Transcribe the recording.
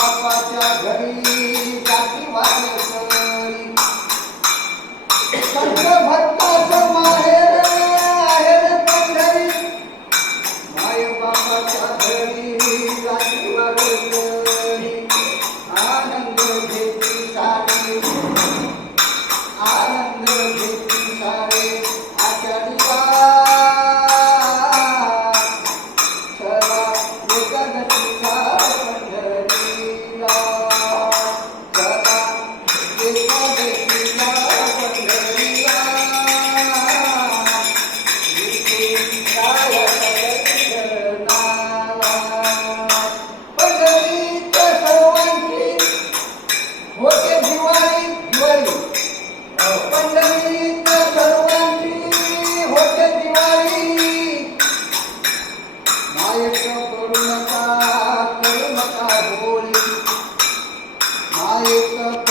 बापाच्या घरी जाती वाले सरी ಆಯುತ